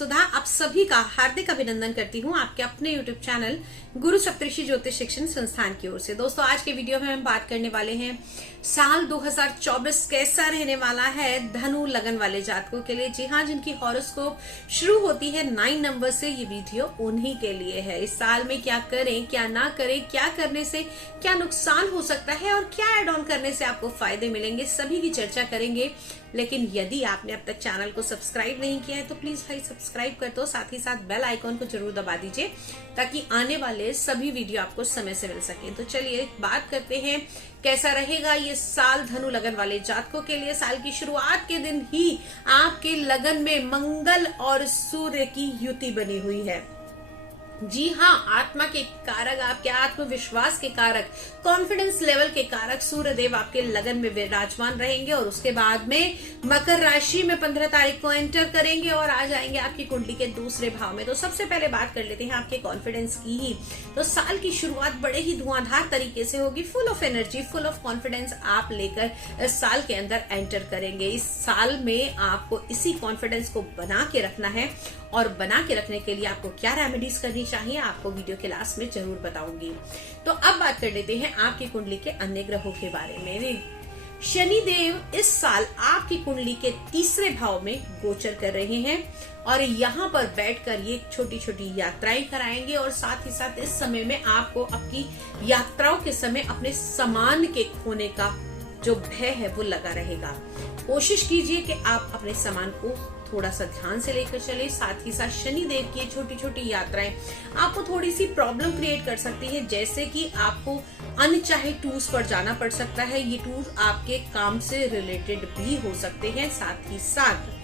सुधा आप सभी का हार्दिक अभिनंदन करती हूँ आपके अपने YouTube चैनल गुरु सप्तऋषि ज्योतिष शिक्षण संस्थान की ओर से। दोस्तों आज के वीडियो में हम बात करने वाले हैं साल 2024 कैसा रहने वाला है धनु लगन वाले जातकों के लिए। जी हाँ, जिनकी हॉरोस्कोप शुरू होती है 9 नंबर से, ये वीडियो उन्हीं के लिए है। इस साल में क्या करें क्या ना करें, क्या करने से क्या नुकसान हो सकता है और क्या एड ऑन करने से आपको फायदे मिलेंगे, सभी की चर्चा करेंगे। लेकिन यदि आपने अब तक चैनल को सब्सक्राइब नहीं किया है तो प्लीज भाई सब्सक्राइब कर दो, साथ ही साथ बेल आइकॉन को जरूर दबा दीजिए ताकि आने वाले सभी वीडियो आपको समय से मिल सके। तो चलिए बात करते हैं कैसा रहेगा ये साल धनु लगन वाले जातकों के लिए। साल की शुरुआत के दिन ही आपके लगन में मंगल और सूर्य की युति बनी हुई है। जी हाँ, आत्मा के कारक, आपके आत्मविश्वास के कारक, कॉन्फिडेंस लेवल के कारक सूर्य देव आपके लगन में विराजमान रहेंगे और उसके बाद में मकर राशि में 15 तारीख को एंटर करेंगे और आ जाएंगे आपकी कुंडली के दूसरे भाव में। तो सबसे पहले बात कर लेते हैं आपके कॉन्फिडेंस की ही। तो साल की शुरुआत बड़े ही धुआंधार तरीके से होगी, full of energy, full of confidence आप लेकर इस साल के अंदर एंटर करेंगे। इस साल में आपको इसी कॉन्फिडेंस को बना के रखना है और बना के रखने के लिए आपको क्या रेमेडीज करनी चाहिए आपको वीडियो के लास्ट में जरूर बताऊंगी। तो अब बात कर लेते हैं आपकी कुंडली के अन्य ग्रहों के बारे में। शनि देव इस साल आपकी कुंडली के तीसरे भाव में गोचर कर रहे हैं और यहाँ पर बैठकर ये छोटी छोटी यात्राएं कराएंगे और साथ ही साथ इस समय में आपको आपकी यात्राओं के समय अपने सामान के खोने का जो भय है वो लगा रहेगा। कोशिश कीजिए कि आप अपने सामान को थोड़ा सा ध्यान से लेकर चले। साथ ही साथ शनि देव की छोटी छोटी यात्राएं आपको थोड़ी सी प्रॉब्लम क्रिएट कर सकती है, जैसे कि आपको अनचाहे टूर्स पर जाना पड़ सकता है। ये टूर आपके काम से रिलेटेड भी हो सकते हैं। साथ ही साथ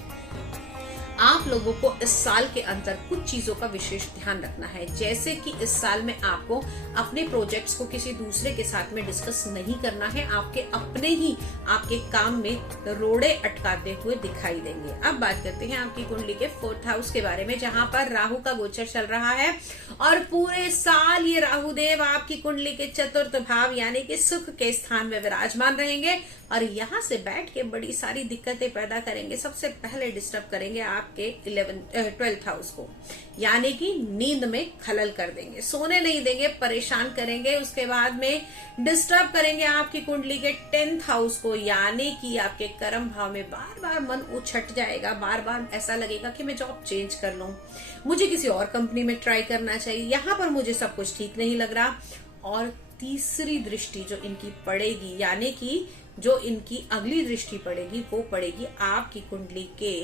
आप लोगों को इस साल के अंदर कुछ चीजों का विशेष ध्यान रखना है, जैसे कि इस साल में आपको अपने प्रोजेक्ट्स को किसी दूसरे के साथ में डिस्कस नहीं करना है। आपके अपने ही आपके काम में रोड़े अटकाते हुए दिखाई देंगे। अब बात करते हैं आपकी कुंडली के 4th हाउस के बारे में, जहां पर राहु का गोचर चल रहा है और पूरे साल ये राहु देव आपकी कुंडली के 4th भाव यानी कि सुख के स्थान में विराजमान रहेंगे और यहाँ से बैठ के बड़ी सारी दिक्कतें पैदा करेंगे। सबसे पहले डिस्टर्ब करेंगे आपके 12th हाउस को, यानी कि नींद में खलल कर देंगे, सोने नहीं देंगे, परेशान करेंगे। उसके बाद में डिस्टर्ब करेंगे आपकी कुंडली के 10th हाउस को, यानी कि आपके कर्म भाव में बार बार मन उछट जाएगा। बार बार ऐसा लगेगा कि मैं जॉब चेंज कर लूं, मुझे किसी और कंपनी में ट्राई करना चाहिए, यहाँ पर मुझे सब कुछ ठीक नहीं लग रहा। और तीसरी दृष्टि जो इनकी पड़ेगी, यानी कि जो इनकी अगली दृष्टि पड़ेगी वो पड़ेगी आपकी कुंडली के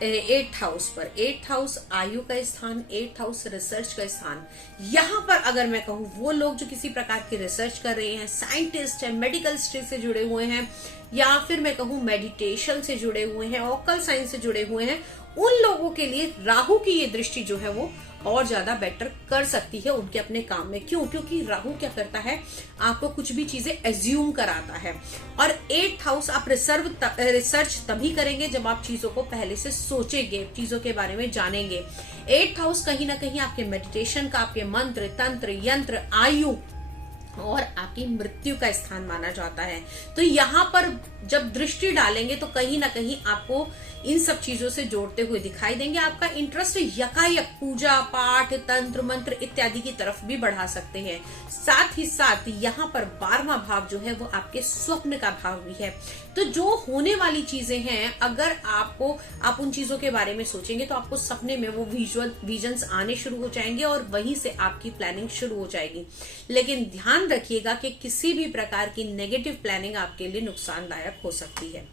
8th हाउस पर। 8th हाउस आयु का स्थान, 8th हाउस रिसर्च का स्थान। यहाँ पर अगर मैं कहूँ वो लोग जो किसी प्रकार की रिसर्च कर रहे हैं, साइंटिस्ट है, मेडिकल स्ट्रीम से जुड़े हुए हैं, या फिर मैं कहूँ मेडिटेशन से जुड़े हुए हैं, ऑकल साइंस से जुड़े हुए हैं, उन लोगों के लिए राहु की ये दृष्टि जो है वो और ज्यादा बेटर कर सकती है उनके अपने काम में। क्यों? क्योंकि राहु क्या करता है, आपको कुछ भी चीजें एज्यूम कराता है। और 8th हाउस आप रिसर्च तभी करेंगे जब आप चीजों को पहले से सोचेंगे, चीजों के बारे में जानेंगे। 8th हाउस कहीं ना कहीं आपके मेडिटेशन का, आपके मंत्र, तंत्र, यंत्र, आयु और आपकी मृत्यु का स्थान माना जाता है। तो यहाँ पर जब दृष्टि डालेंगे तो कहीं ना कहीं आपको इन सब चीजों से जोड़ते हुए दिखाई देंगे। आपका इंटरेस्ट यकायक पूजा पाठ, तंत्र मंत्र इत्यादि की तरफ भी बढ़ा सकते हैं। साथ ही साथ यहाँ पर 12वां भाव जो है वो आपके स्वप्न का भाव भी है। तो जो होने वाली चीजें हैं, अगर आप उन चीजों के बारे में सोचेंगे तो आपको सपने में वो विजन्स आने शुरू हो जाएंगे और वहीं से आपकी प्लानिंग शुरू हो जाएगी। लेकिन ध्यान रखिएगा कि किसी भी प्रकार की नेगेटिव प्लानिंग आपके लिए नुकसानदायक हो सकती है।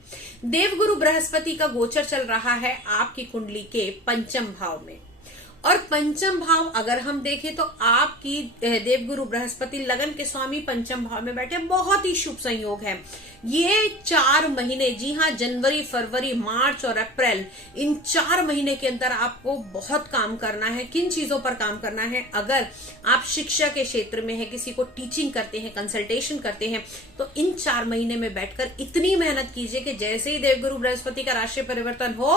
देवगुरु बृहस्पति का गोचर चल रहा है आपकी कुंडली के 5th भाव में और 5th भाव अगर हम देखें तो आपकी देवगुरु बृहस्पति लगन के स्वामी 5th भाव में बैठे, बहुत ही शुभ संयोग है। ये 4 महीने, जी हाँ, जनवरी, फरवरी, मार्च और अप्रैल, इन 4 महीने के अंदर आपको बहुत काम करना है। किन चीजों पर काम करना है? अगर आप शिक्षा के क्षेत्र में है, किसी को टीचिंग करते हैं, कंसल्टेशन करते हैं, तो इन 4 महीने में बैठकर इतनी मेहनत कीजिए कि जैसे ही देवगुरु बृहस्पति का राशि परिवर्तन हो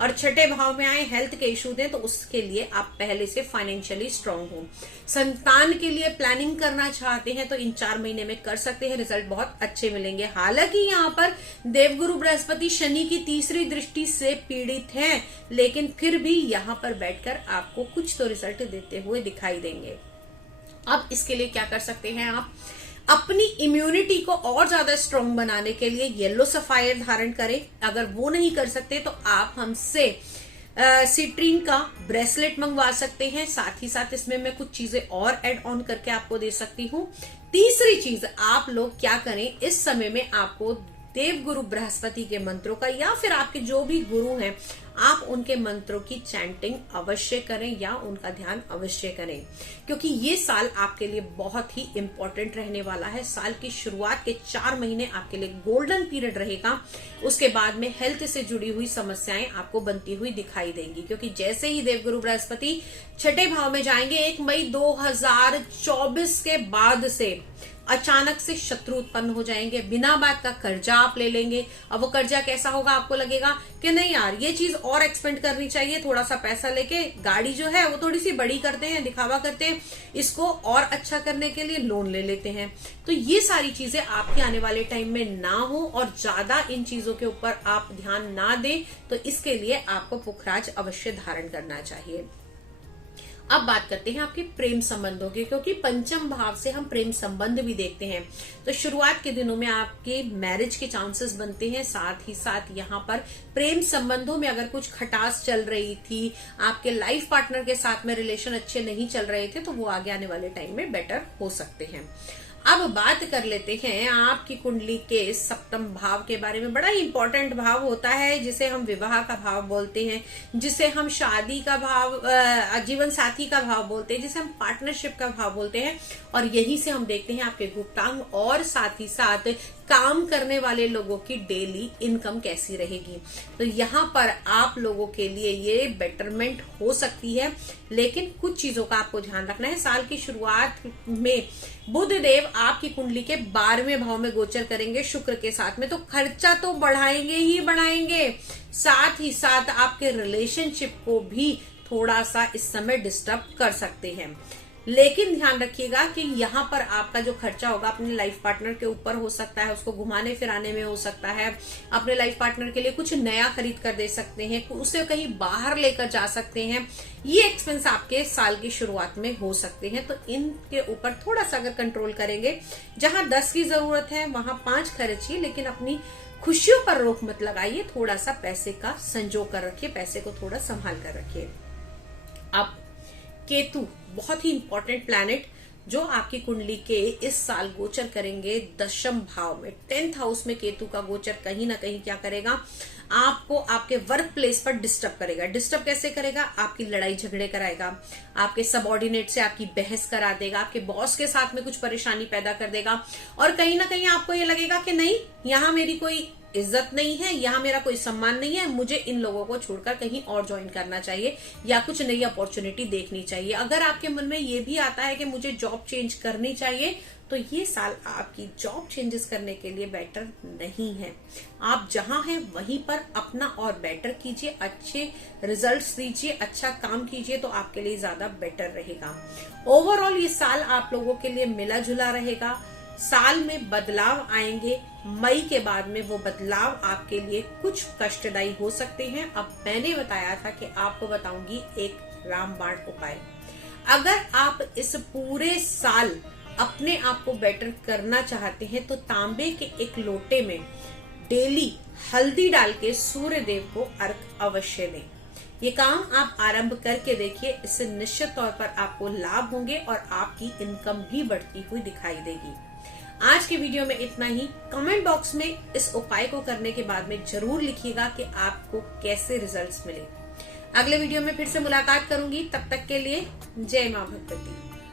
और 6ठे भाव में आए, हेल्थ के इशू दें, तो उसके लिए आप पहले से फाइनेंशियली स्ट्रांग हो। संतान के लिए प्लानिंग करना चाहते हैं तो इन 4 महीने में कर सकते हैं, रिजल्ट बहुत अच्छे मिलेंगे। हालांकि यहाँ पर देवगुरु बृहस्पति शनि की तीसरी दृष्टि से पीड़ित हैं, लेकिन फिर भी यहाँ पर बैठकर आपको कुछ तो रिजल्ट देते हुए दिखाई देंगे। अब इसके लिए क्या कर सकते हैं आप, अपनी इम्यूनिटी को और ज्यादा स्ट्रांग बनाने के लिए येलो सफायर धारण करें। अगर वो नहीं कर सकते तो आप हमसे सिट्रीन का ब्रेसलेट मंगवा सकते हैं। साथ ही साथ इसमें मैं कुछ चीजें और ऐड ऑन करके आपको दे सकती हूँ। तीसरी चीज, आप लोग क्या करें, इस समय में आपको देवगुरु बृहस्पति के मंत्रों का या फिर आपके जो भी गुरु हैं आप उनके मंत्रों की चैंटिंग अवश्य करें या उनका ध्यान अवश्य करें, क्योंकि ये साल आपके लिए बहुत ही इंपॉर्टेंट रहने वाला है। साल की शुरुआत के 4 महीने आपके लिए गोल्डन पीरियड रहेगा। उसके बाद में हेल्थ से जुड़ी हुई समस्याएं आपको बनती हुई दिखाई देंगी, क्योंकि जैसे ही देवगुरु बृहस्पति 6ठे भाव में जाएंगे 1 मई 2024 के बाद से अचानक से शत्रु उत्पन्न हो जाएंगे। बिना बात का कर्जा आप ले लेंगे। अब वो कर्जा कैसा होगा, आपको लगेगा कि नहीं यार ये चीज और एक्सपेंड करनी चाहिए, थोड़ा सा पैसा लेके गाड़ी जो है वो थोड़ी सी बड़ी करते हैं, दिखावा करते हैं, इसको और अच्छा करने के लिए लोन ले लेते हैं। तो ये सारी चीजें आपके आने वाले टाइम में ना हो और ज्यादा इन चीजों के ऊपर आप ध्यान ना दें, तो इसके लिए आपको पुखराज अवश्य धारण करना चाहिए। अब बात करते हैं आपके प्रेम संबंधों की, क्योंकि पंचम भाव से हम प्रेम संबंध भी देखते हैं। तो शुरुआत के दिनों में आपके मैरिज के चांसेस बनते हैं। साथ ही साथ यहाँ पर प्रेम संबंधों में अगर कुछ खटास चल रही थी, आपके लाइफ पार्टनर के साथ में रिलेशन अच्छे नहीं चल रहे थे, तो वो आगे आने वाले टाइम में बेटर हो सकते हैं। अब बात कर लेते हैं आपकी कुंडली के सप्तम भाव के बारे में। बड़ा ही इंपॉर्टेंट भाव होता है, जिसे हम विवाह का भाव बोलते हैं, जिसे हम शादी का भाव, जीवन साथी का भाव बोलते हैं, जिसे हम पार्टनरशिप का भाव बोलते हैं। और यहीं से हम देखते हैं आपके गुप्तांग और साथ ही साथ काम करने वाले लोगों की डेली इनकम कैसी रहेगी। तो यहाँ पर आप लोगों के लिए ये बेटरमेंट हो सकती है, लेकिन कुछ चीजों का आपको ध्यान रखना है। साल की शुरुआत में बुध देव आपकी कुंडली के 12वें भाव में गोचर करेंगे शुक्र के साथ में, तो खर्चा तो बढ़ाएंगे ही बढ़ाएंगे, साथ ही साथ आपके रिलेशनशिप को भी थोड़ा सा इस समय डिस्टर्ब कर सकते हैं। लेकिन ध्यान रखिएगा कि यहाँ पर आपका जो खर्चा होगा अपने लाइफ पार्टनर के ऊपर हो सकता है, उसको घुमाने फिराने में हो सकता है, अपने लाइफ पार्टनर के लिए कुछ नया खरीद कर दे सकते हैं, उसे कहीं बाहर लेकर जा सकते हैं। ये एक्सपेंस आपके साल की शुरुआत में हो सकते हैं, तो इनके ऊपर थोड़ा सा अगर कंट्रोल करेंगे, जहां 10 की जरूरत है वहां 5 खर्चिए, लेकिन अपनी खुशियों पर रोक मत लगाइए। थोड़ा सा पैसे का संजो कर रखिए, पैसे को थोड़ा संभाल कर रखिए। अब केतु बहुत ही इंपॉर्टेंट प्लैनेट जो आपकी कुंडली के इस साल गोचर करेंगे 10th भाव में। 10th हाउस में केतु का गोचर कहीं ना कहीं क्या करेगा, आपको आपके वर्क प्लेस पर डिस्टर्ब करेगा। डिस्टर्ब कैसे करेगा, आपकी लड़ाई झगड़े कराएगा, आपके सबऑर्डिनेट से आपकी बहस करा देगा, आपके बॉस के साथ में कुछ परेशानी पैदा कर देगा, और कहीं ना कहीं आपको ये लगेगा कि नहीं यहाँ मेरी कोई इज्जत नहीं है, यहाँ मेरा कोई सम्मान नहीं है, मुझे इन लोगों को छोड़कर कहीं और ज्वाइन करना चाहिए या कुछ नई अपॉर्चुनिटी देखनी चाहिए। अगर आपके मन में ये भी आता है कि मुझे जॉब चेंज करनी चाहिए, तो ये साल आपकी जॉब चेंजेस करने के लिए बेटर नहीं है। आप जहां हैं वहीं पर अपना और बेटर कीजिए, अच्छे रिजल्ट्स दीजिए, अच्छा काम कीजिए, तो आपके लिए ज्यादा बेटर रहेगा। ओवरऑल ये साल आप लोगों के लिए मिला जुला रहेगा। साल में बदलाव आएंगे, मई के बाद में वो बदलाव आपके लिए कुछ कष्टदायी हो सकते हैं। अब मैंने बताया था कि आपको बताऊंगी एक रामबाण उपाय। अगर आप इस पूरे साल अपने आप को बेटर करना चाहते हैं, तो तांबे के एक लोटे में डेली हल्दी डाल के सूर्य देव को अर्घ अवश्य दें। ये काम आप आरंभ करके देखिए, इससे निश्चित तौर पर आपको लाभ होंगे और आपकी इनकम भी बढ़ती हुई दिखाई देगी। आज के वीडियो में इतना ही। कमेंट बॉक्स में इस उपाय को करने के बाद में जरूर लिखिएगा कि आपको कैसे रिजल्ट्स मिले। अगले वीडियो में फिर से मुलाकात करूंगी, तब तक के लिए जय मां भगवती।